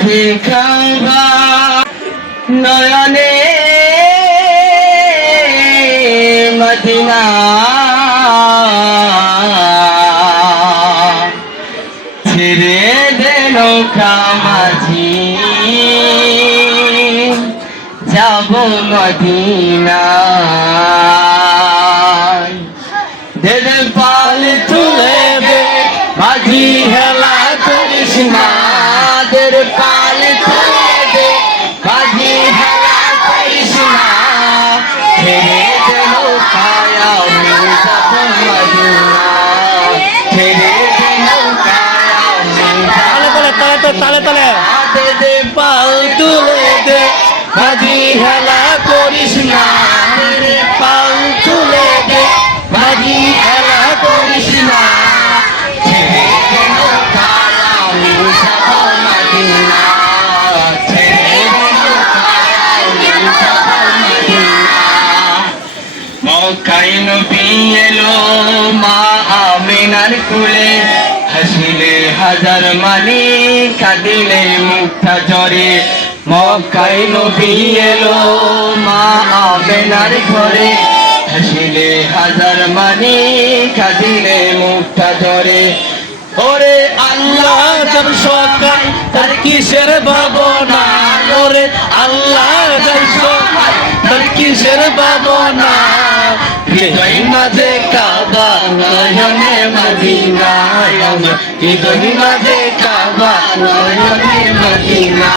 দেখাবা নয়নে মদিনা ছেড়ে দে নৌকা মাঝি যাব মদিনা দেদের পাল তুলে দে মাঝি হেলা করিস না দের পাল তুলে দে মাঝি হেলা করিস না ছেড়ে দে নৌকায় আমি যাব মদিনা ছেড়ে দে নৌকায় আমি তালে তালে দে পাল তুলে দে মাঝি হেলা করিস না রে পাল তুলে দে মাঝি হেলা করিস না ছেড়ে দে নৌকায় আমি যাব মদিনা ছেড়ে দে নৌকায় আমি যাব মদিনা মক্কায় নবী এলো মা আমিনার কোলে হাসিলে হাজার মানি কাঁদিলে মুক্তা ঝরে মক্কায় নবী এলো মা আমিনার ঘরে হাসিলে হাজার মানি কাঁদিলে মুক্তা ঝরে ওরে আল্লাহ যার সকাল তার কিসের ভাবনা ওরে আল্লাহ যার সকাল তার কিসের ভাবনা হৃদয় মাঝে কাবা নয়নে মদিনা হৃদয় মাঝে কাবা নয়নে মদিনা।